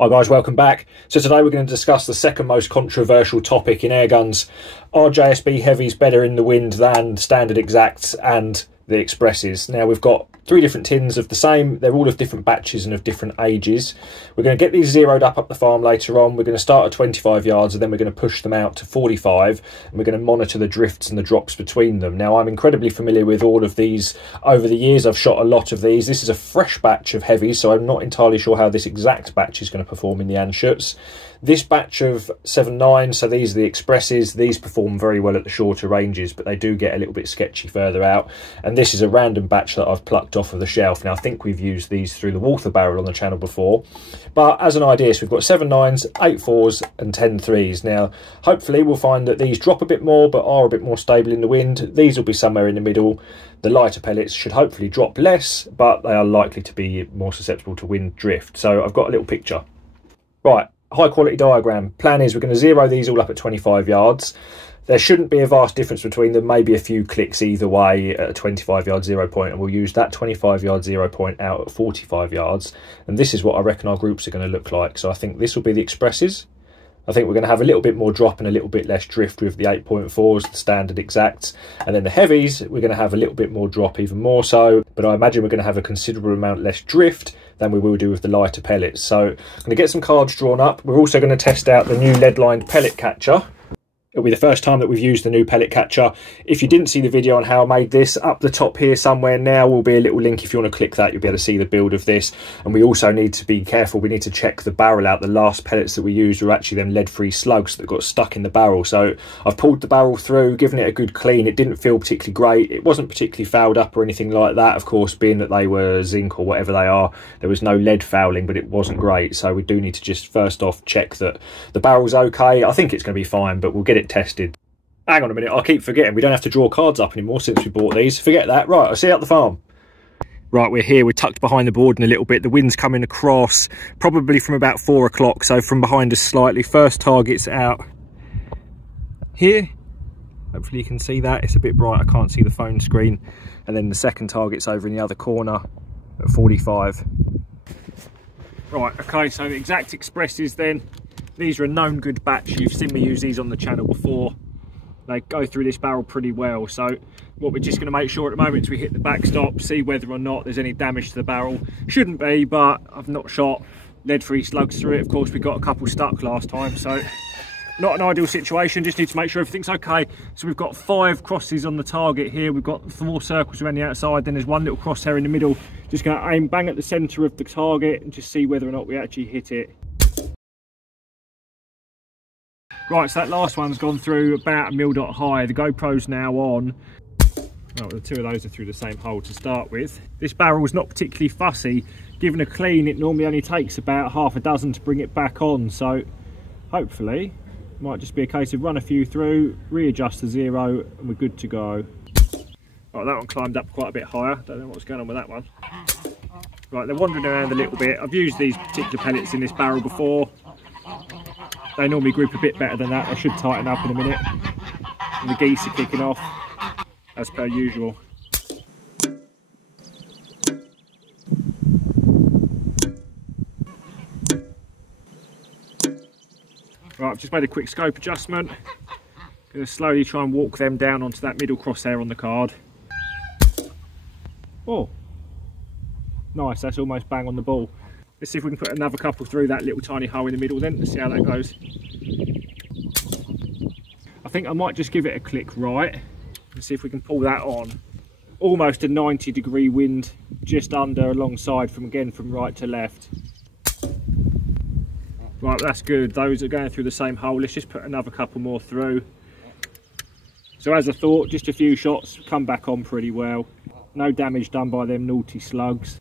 Hi guys, welcome back. So today we're going to discuss the second most controversial topic in air guns. Are JSB heavies better in the wind than standard exacts and the expresses? Now we've got three different tins of the same. They're all of different batches and of different ages. We're going to get these zeroed up the farm later on. We're going to start at 25 yards and then we're going to push them out to 45 and we're going to monitor the drifts and the drops between them. Now I'm incredibly familiar with all of these over the years. I've shot a lot of these. This is a fresh batch of heavies, so I'm not entirely sure how this exact batch is going to perform in the Anschutz. This batch of 7.9, so these are the expresses, these perform very well at the shorter ranges, but they do get a little bit sketchy further out. And this is a random batch that I've plucked off of the shelf. Now I think we've used these through the Walther barrel on the channel before, but as an idea, so we've got 7.9s, 8.4s and 10.3s. Now hopefully we'll find that these drop a bit more but are a bit more stable in the wind. These will be somewhere in the middle. The lighter pellets should hopefully drop less, but they are likely to be more susceptible to wind drift. So I've got a little picture. Right. High quality diagram. Plan is we're going to zero these all up at 25 yards. There shouldn't be a vast difference between them, maybe a few clicks either way at a 25 yard 0 point, and we'll use that 25 yard 0 point out at 45 yards. And this is what I reckon our groups are going to look like. So I think this will be the expresses. I think we're going to have a little bit more drop and a little bit less drift with the 8.4s, the standard exacts. And then the heavies, we're going to have a little bit more drop, even more so. But I imagine we're going to have a considerable amount less drift than we will do with the lighter pellets. So I'm going to get some cards drawn up. We're also going to test out the new lead-lined pellet catcher. It'll be the first time that we've used the new pellet catcher. If you didn't see the video on how I made this, up the top here somewhere now will be a little link. If you want to click that, you'll be able to see the build of this. And we also need to be careful. We need to check the barrel out. The last pellets that we used were actually them lead-free slugs that got stuck in the barrel. So I've pulled the barrel through, given it a good clean. It didn't feel particularly great. It wasn't particularly fouled up or anything like that. Of course, being that they were zinc or whatever they are, there was no lead fouling, but it wasn't great. So we do need to just first off check that the barrel's okay. I think it's going to be fine, but we'll get it tested. Hang on a minute, I keep forgetting we don't have to draw cards up anymore since we bought these. Forget that. Right, I'll see you at the farm. Right, we're here. We're tucked behind the board in a little bit. The wind's coming across probably from about 4 o'clock, so from behind us slightly. First target's out here. Hopefully you can see that. It's a bit bright. I can't see the phone screen. And then the second target's over in the other corner at 45. Right, okay, so the exact expresses then. These are a known good batch. You've seen me use these on the channel before. They go through this barrel pretty well. So what we're just going to make sure at the moment is we hit the backstop, see whether or not there's any damage to the barrel. Shouldn't be, but I've not shot lead-free slugs through it. Of course, we got a couple stuck last time, so not an ideal situation. Just need to make sure everything's okay. So we've got 5 crosses on the target here. We've got 4 circles around the outside. Then there's one little crosshair in the middle. Just going to aim bang at the centre of the target and just see whether or not we actually hit it. Right, so that last one's gone through about a mil high. The GoPro's now on. Oh, the 2 of those are through the same hole to start with. This barrel's not particularly fussy. Given a clean, it normally only takes about half a dozen to bring it back on. So hopefully, it might just be a case of run a few through, readjust to 0, and we're good to go. Right, that one climbed up quite a bit higher. Don't know what's going on with that one. Right, they're wandering around a little bit. I've used these particular pellets in this barrel before. They normally group a bit better than that. They should tighten up in a minute. And the geese are kicking off, as per usual. Right, I've just made a quick scope adjustment. Going to slowly try and walk them down onto that middle crosshair on the card. Oh, nice, that's almost bang on the ball. Let's see if we can put another couple through that little tiny hole in the middle then. Let's see how that goes. I think I might just give it a click right and see if we can pull that on. Almost a 90-degree wind, just under alongside from right to left. Right, that's good. Those are going through the same hole. Let's just put another couple more through. So as I thought, just a few shots, come back on pretty well. No damage done by them naughty slugs.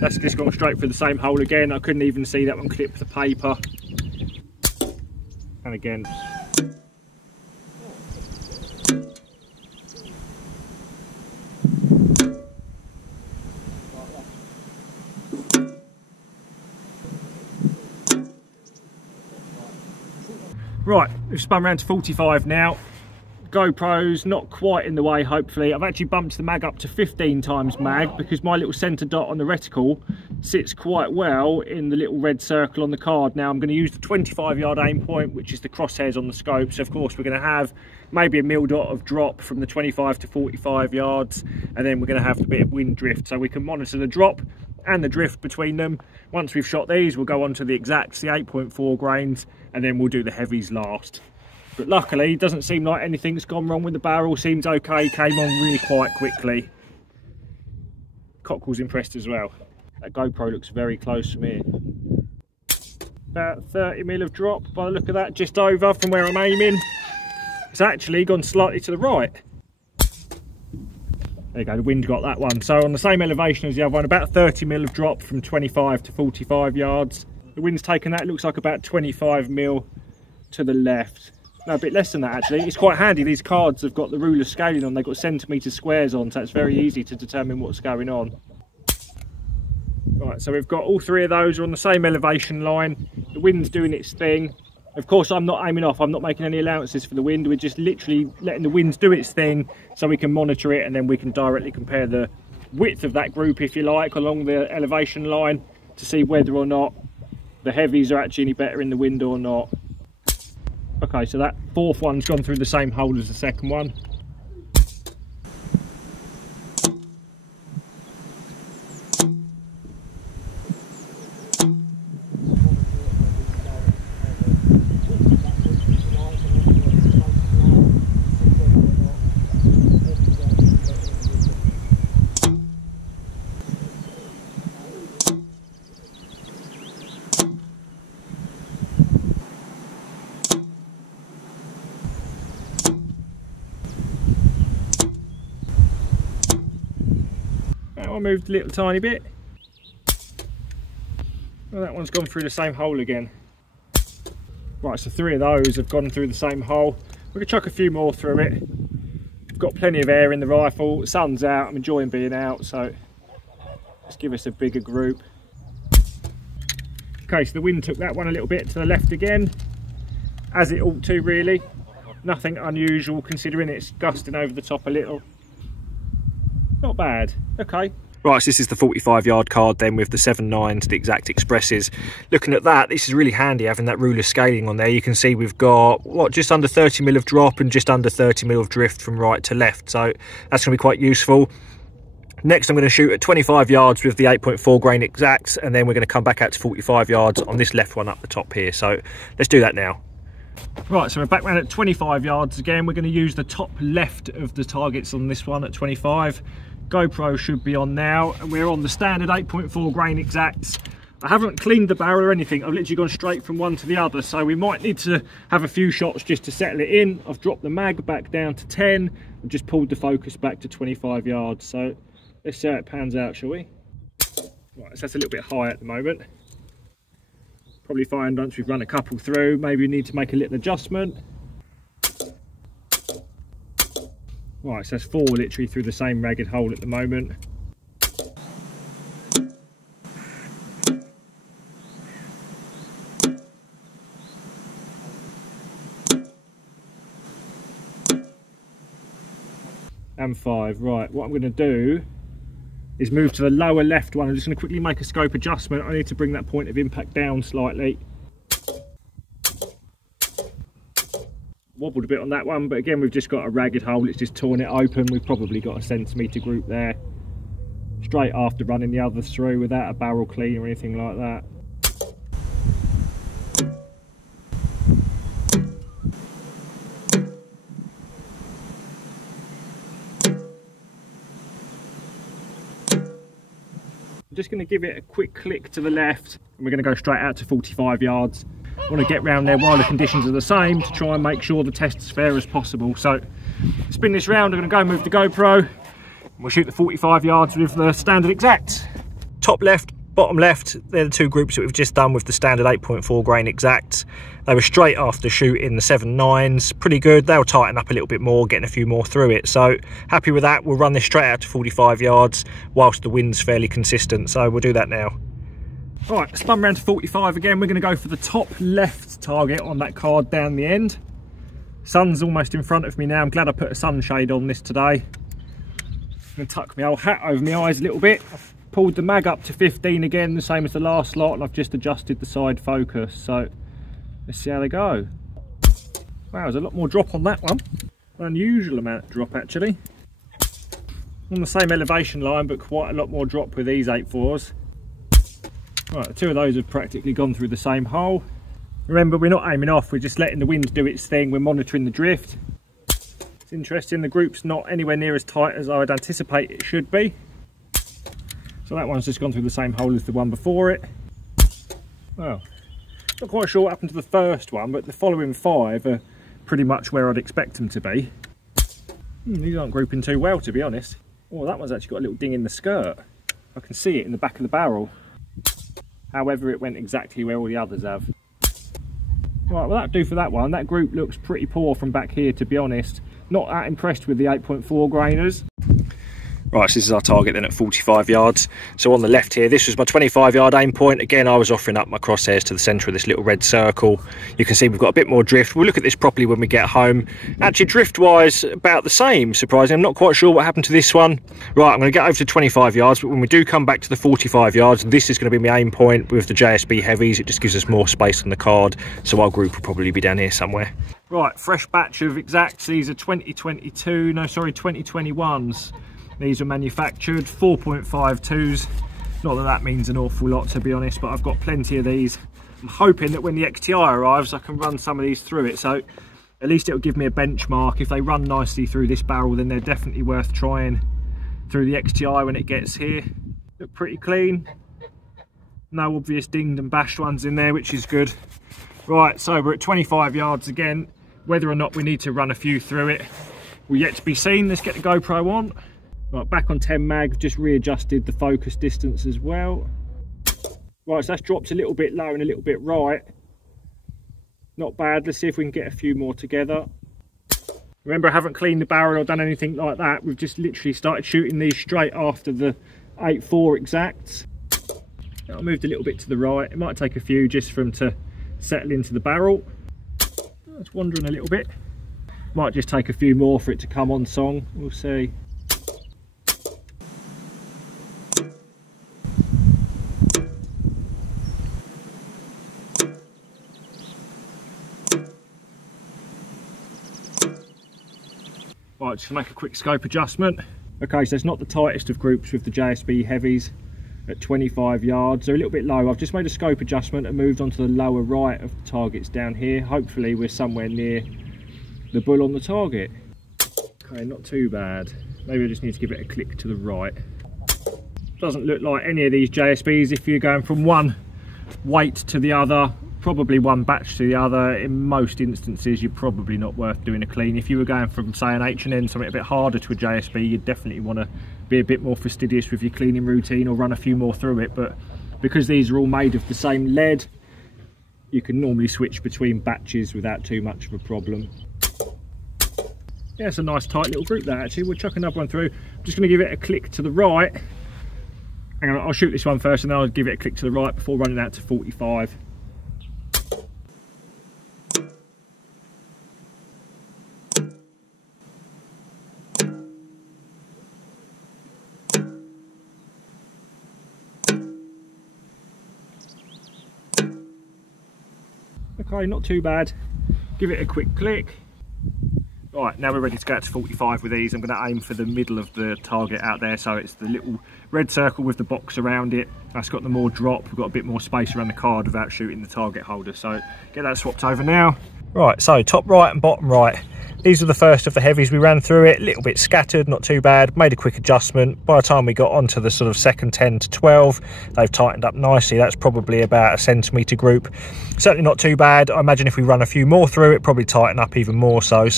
That's just gone straight through the same hole again. I couldn't even see that one clip the paper. And again. Right, we've spun around to 45 now. GoPro's not quite in the way, hopefully. I've actually bumped the mag up to 15 times mag because my little centre dot on the reticle sits quite well in the little red circle on the card. Now I'm going to use the 25-yard aim point, which is the crosshairs on the scope. So of course we're going to have maybe a mil dot of drop from the 25 to 45 yards, and then we're going to have a bit of wind drift, so we can monitor the drop and the drift between them. Once we've shot these, we'll go on to the exacts, the 8.4 grains, and then we'll do the heavies last. But luckily, it doesn't seem like anything's gone wrong with the barrel. Seems okay, came on really quite quickly. Cockerel's impressed as well. That GoPro looks very close from here. About 30 mil of drop by the look of that, just over from where I'm aiming. It's actually gone slightly to the right. There you go, the wind got that one. So on the same elevation as the other one, about 30 mil of drop from 25 to 45 yards. The wind's taken that, it looks like about 25 mil to the left. No, a bit less than that actually. It's quite handy, these cards have got the ruler scaling on, they've got centimetre squares on, so it's very easy to determine what's going on. Right, so we've got all three of those are on the same elevation line. The wind's doing its thing. Of course, I'm not aiming off, I'm not making any allowances for the wind. We're just literally letting the wind do its thing so we can monitor it, and then we can directly compare the width of that group, if you like, along the elevation line to see whether or not the heavies are actually any better in the wind or not. Okay, so that fourth one's gone through the same hole as the second one. I moved a little tiny bit. Well, that one's gone through the same hole again. Right, so three of those have gone through the same hole. We're going to chuck a few more through it. We've got plenty of air in the rifle. The sun's out, I'm enjoying being out, so let's give us a bigger group. Okay, so the wind took that one a little bit to the left again, as it ought to really. Nothing unusual considering it's gusting over the top a little. Not bad, okay. Right, so this is the 45-yard card then with the 7.9s, the exact expresses. Looking at that, this is really handy having that ruler scaling on there. You can see we've got, what, just under 30 mil of drop and just under 30 mil of drift from right to left. So that's going to be quite useful. Next, I'm going to shoot at 25 yards with the 8.4 grain exacts, and then we're going to come back out to 45 yards on this left one up the top here. So let's do that now. Right, so we're back round at 25 yards again. We're going to use the top left of the targets on this one at 25. GoPro should be on now, and we're on the standard 8.4 grain exacts. I haven't cleaned the barrel or anything, I've literally gone straight from one to the other, so we might need to have a few shots just to settle it in. I've dropped the mag back down to 10 and just pulled the focus back to 25 yards, so let's see how it pans out, shall we? Right, so that's a little bit high at the moment. Probably find once we've run a couple through, maybe we need to make a little adjustment. Right, so that's four literally through the same ragged hole at the moment. And five. Right, what I'm going to do is move to the lower left one. I'm just going to quickly make a scope adjustment. I need to bring that point of impact down slightly. Wobbled a bit on that one, but again we've just got a ragged hole, it's just torn it open. We've probably got a centimetre group there straight after running the others through without a barrel clean or anything like that. I'm just going to give it a quick click to the left, and we're going to go straight out to 45 yards. I want to get round there while the conditions are the same to try and make sure the test's fair as possible. So spin this round, I'm going to go move the GoPro, and we'll shoot the 45 yards with the standard exacts. Top left, bottom left, they're the two groups that we've just done with the standard 8.4 grain exacts. They were straight after shooting the 7.9s, pretty good. They'll tighten up a little bit more, getting a few more through it. So happy with that. We'll run this straight out to 45 yards whilst the wind's fairly consistent. So we'll do that now. Right, spun round to 45 again. We're going to go for the top left target on that card down the end. Sun's almost in front of me now. I'm glad I put a sunshade on this today. I'm going to tuck my old hat over my eyes a little bit. pulled the mag up to 15 again, the same as the last lot, and I've just adjusted the side focus. So let's see how they go. Wow, there's a lot more drop on that one. An unusual amount of drop actually. On the same elevation line, but quite a lot more drop with these 8.4s. Right, two of those have practically gone through the same hole. Remember, we're not aiming off, we're just letting the wind do its thing, we're monitoring the drift. It's interesting, the group's not anywhere near as tight as I would anticipate it should be. So that one's just gone through the same hole as the one before it. Well, not quite sure what happened to the first one, but the following 5 are pretty much where I'd expect them to be. These aren't grouping too well, to be honest. Oh, that one's actually got a little ding in the skirt. I can see it in the back of the barrel. However, it went exactly where all the others have. Right, well that'll do for that one. That group looks pretty poor from back here, to be honest. Not that impressed with the 8.4 grainers. Right, so this is our target then at 45 yards. So on the left here, this was my 25-yard aim point. Again, I was offering up my crosshairs to the centre of this little red circle. You can see we've got a bit more drift. We'll look at this properly when we get home. Actually, drift-wise, about the same, surprisingly. I'm not quite sure what happened to this one. Right, I'm going to get over to 25 yards, but when we do come back to the 45 yards, this is going to be my aim point with the JSB heavies. It just gives us more space on the card, so our group will probably be down here somewhere. Right, fresh batch of exacts. These are 2021s. These are manufactured 4.52s. Not that that means an awful lot, to be honest, but I've got plenty of these. I'm hoping that when the XTI arrives I can run some of these through it, so at least it'll give me a benchmark. If they run nicely through this barrel, then they're definitely worth trying through the XTI when it gets here. Look pretty clean, no obvious dinged and bashed ones in there, which is good. Right, so we're at 25 yards again. Whether or not we need to run a few through it will yet to be seen. Let's get the GoPro on. Right, back on 10 mag, just readjusted the focus distance as well. Right, so that's dropped a little bit low and a little bit right. Not bad. Let's see if we can get a few more together. Remember, I haven't cleaned the barrel or done anything like that. We've just literally started shooting these straight after the 8.4 exacts. I moved a little bit to the right. It might take a few just for them to settle into the barrel. It's wandering a little bit. Might just take a few more for it to come on song. We'll see. Right, just make a quick scope adjustment. Okay, so it's not the tightest of groups with the JSB heavies at 25 yards. They're a little bit low. I've just made a scope adjustment and moved onto the lower right of the targets down here. Hopefully we're somewhere near the bull on the target. Okay, not too bad. Maybe I just need to give it a click to the right. Doesn't look like any of these JSBs if you're going from one weight to the other. Probably one batch to the other. In most instances, you're probably not worth doing a clean. If you were going from, say, an H&N, something a bit harder, to a JSB, you'd definitely want to be a bit more fastidious with your cleaning routine or run a few more through it. But because these are all made of the same lead, you can normally switch between batches without too much of a problem. Yeah, it's a nice tight little group there actually. We'll chuck another one through. I'm just going to give it a click to the right. Hang on, I'll shoot this one first and then I'll give it a click to the right before running out to 45. Okay, not too bad. Give it a quick click. Right, now we're ready to go out to 45 with these. I'm going to aim for the middle of the target out there, so it's the little red circle with the box around it. That's got the more drop. We've got a bit more space around the card without shooting the target holder, so get that swapped over now. Right, so top right and bottom right. These are the first of the heavies. We ran through it, a little bit scattered, not too bad. Made a quick adjustment. By the time we got onto the sort of second 10 to 12, they've tightened up nicely. That's probably about a centimetre group. Certainly not too bad. I imagine if we run a few more through it, probably tighten up even more so.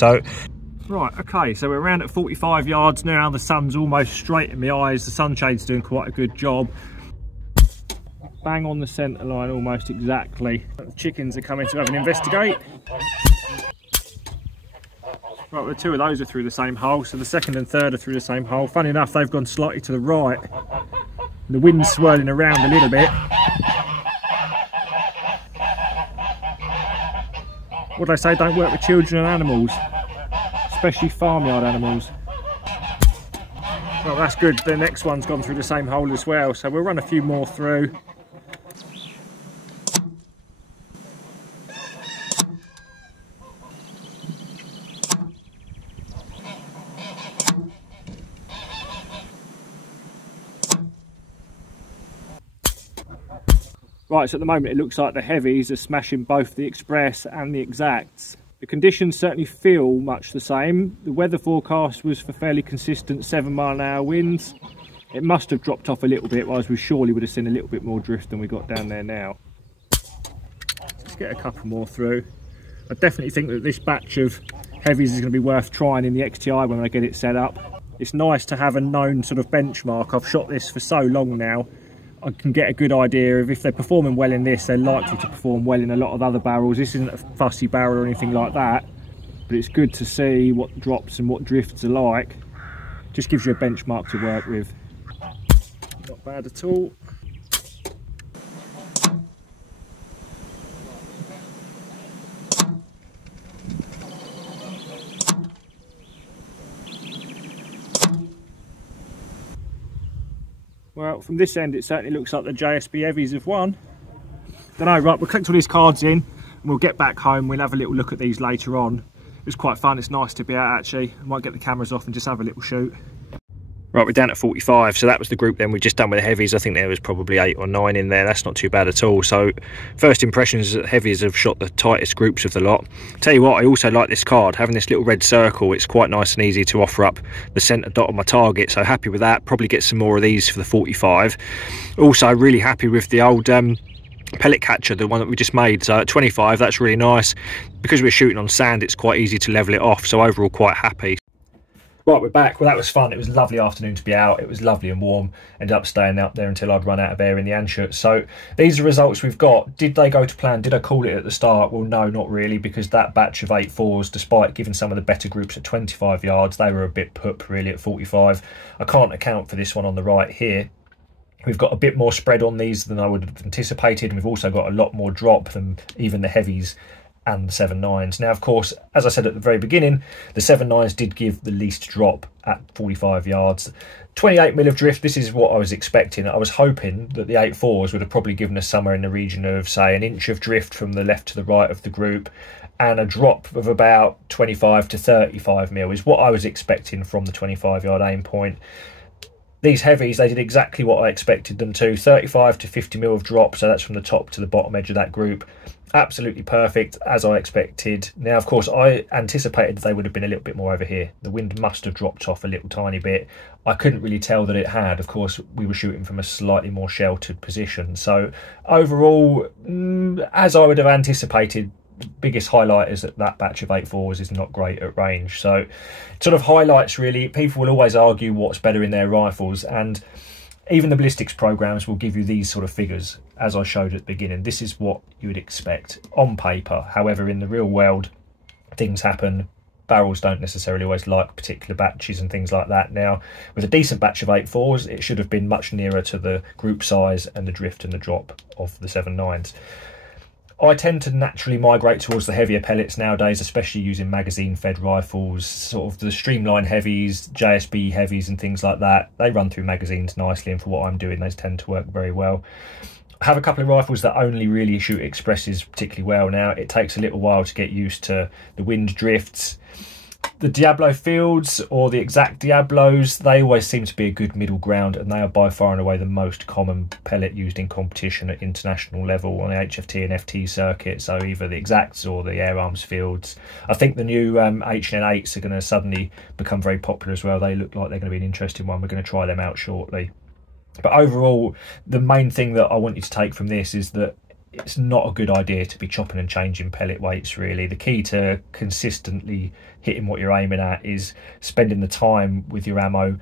Right, okay, so we're around at 45 yards now. The sun's almost straight in my eyes. The sunshade's doing quite a good job. Bang on the centre line almost exactly. The chickens are coming to have an investigate. Right, well, two of those are through the same hole, so the second and third are through the same hole. Funny enough, they've gone slightly to the right. The wind's swirling around a little bit. What do they say? Don't work with children and animals, especially farmyard animals. Well, that's good. The next one's gone through the same hole as well, so we'll run a few more through. Right, so at the moment it looks like the heavies are smashing both the express and the exacts. The conditions certainly feel much the same. The weather forecast was for fairly consistent 7-mile-an-hour winds. It must have dropped off a little bit, otherwise we surely would have seen a little bit more drift than we got down there now. Let's get a couple more through. I definitely think that this batch of heavies is going to be worth trying in the XTI when I get it set up. It's nice to have a known sort of benchmark. I've shot this for so long now. I can get a good idea of if they're performing well in this, they're likely to perform well in a lot of other barrels. This isn't a fussy barrel or anything like that, but it's good to see what drops and what drifts are like. Just gives you a benchmark to work with. Not bad at all. Well, from this end, it certainly looks like the JSB heavies have won. Don't know, right, we'll collect all these cards in and we'll get back home. We'll have a little look at these later on. It was quite fun. It's nice to be out, actually. I might get the cameras off and just have a little shoot. Right, we're down at 45, so that was the group then we've just done with the heavies. I think there was probably 8 or 9 in there. That's not too bad at all. So first impressions, that heavies have shot the tightest groups of the lot. Tell you what, I also like this card, having this little red circle. It's quite nice and easy to offer up the centre dot of my target, so happy with that. Probably get some more of these for the 45. Also really happy with the old pellet catcher, the one that we just made. So at 25, that's really nice. Because we're shooting on sand, it's quite easy to level it off, so overall quite happy. Right, we're back. Well, that was fun. It was a lovely afternoon to be out. It was lovely and warm. Ended up staying out there until I'd run out of air in the Anschutz. So these are the results we've got. Did they go to plan? Did I call it at the start? Well, no, not really, because that batch of 8.4s, despite giving some of the better groups at 25 yards, they were a bit poop really at 45. I can't account for this one on the right here. We've got a bit more spread on these than I would have anticipated. And we've also got a lot more drop than even the heavies and the 7.9s. Now, of course, as I said at the very beginning, the 7.9s did give the least drop at 45 yards. 28 mil of drift, this is what I was expecting. I was hoping that the 8.4s would have probably given us somewhere in the region of, say, 1 inch of drift from the left to the right of the group, and a drop of about 25 to 35 mil is what I was expecting from the 25-yard aim point. These heavies, they did exactly what I expected them to. 35 to 50 mil of drop, so that's from the top to the bottom edge of that group. Absolutely perfect, as I expected. Now, of course, I anticipated they would have been a little bit more over here. The wind must have dropped off a little tiny bit. I couldn't really tell that it had. Of course, we were shooting from a slightly more sheltered position. So overall, as I would have anticipated, the biggest highlight is that that batch of 8.4s is not great at range. So it sort of highlights, really, people will always argue what's better in their rifles, and even the ballistics programs will give you these sort of figures, as I showed at the beginning. This is what you would expect on paper. However, in the real world, things happen. Barrels don't necessarily always like particular batches and things like that. Now, with a decent batch of 8.4s, it should have been much nearer to the group size and the drift and the drop of the 7.9s. I tend to naturally migrate towards the heavier pellets nowadays, especially using magazine-fed rifles, sort of the streamline heavies, JSB heavies and things like that. They run through magazines nicely, and for what I'm doing, they tend to work very well. I have a couple of rifles that only really shoot expresses particularly well now. It takes a little while to get used to the wind drifts. The Diablo fields, or the exact Diablos, they always seem to be a good middle ground, and they are by far and away the most common pellet used in competition at international level on the HFT and FT circuit, so either the exacts or the air arms fields. I think the new HN8s are going to suddenly become very popular as well. They look like they're going to be an interesting one. We're going to try them out shortly. But overall, the main thing that I want you to take from this is that it's not a good idea to be chopping and changing pellet weights, really. The key to consistently hitting what you're aiming at is spending the time with your ammo,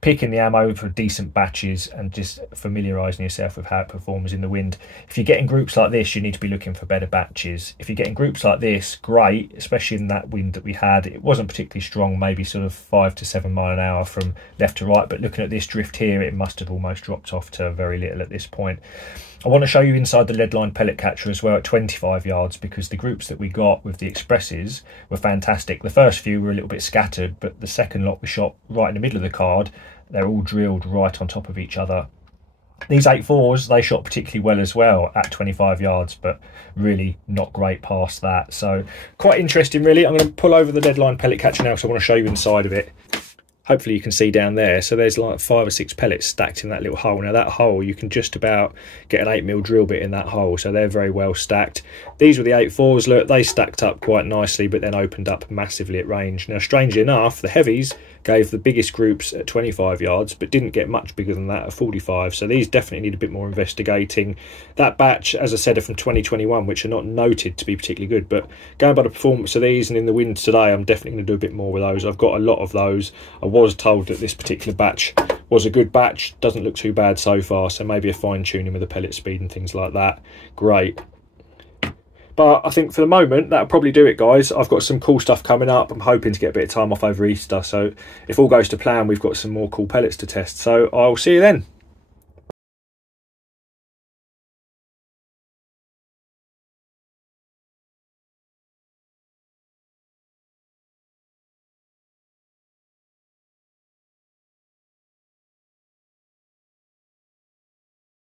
picking the ammo for decent batches, and just familiarising yourself with how it performs in the wind. If you're getting groups like this, you need to be looking for better batches. If you're getting groups like this, great, especially in that wind that we had. It wasn't particularly strong, maybe sort of 5 to 7 mile an hour from left to right, but looking at this drift here, it must have almost dropped off to very little at this point. I want to show you inside the lead line pellet catcher as well at 25 yards, because the groups that we got with the expresses were fantastic. The first few were a little bit scattered, but the second lot we shot right in the middle of the card. they're all drilled right on top of each other. These 8.4s, they shot particularly well as well at 25 yards, but really not great past that. So quite interesting, really. I'm going to pull over the deadline pellet catcher now because I want to show you inside of it. Hopefully you can see down there. So there's like 5 or 6 pellets stacked in that little hole. Now that hole, you can just about get an 8mm drill bit in that hole. So they're very well stacked. These were the 8.4s. Look, they stacked up quite nicely, but then opened up massively at range. Now, strangely enough, the heavies gave the biggest groups at 25 yards, but didn't get much bigger than that at 45. So these definitely need a bit more investigating. That batch, as I said, are from 2021, which are not noted to be particularly good. But going by the performance of these and in the wind today, I'm definitely going to do a bit more with those. I've got a lot of those. I was told that this particular batch was a good batch. Doesn't look too bad so far. So maybe a fine tuning with the pellet speed and things like that. Great. But I think for the moment, that'll probably do it, guys. I've got some cool stuff coming up. I'm hoping to get a bit of time off over Easter. So if all goes to plan, we've got some more cool pellets to test. So I'll see you then.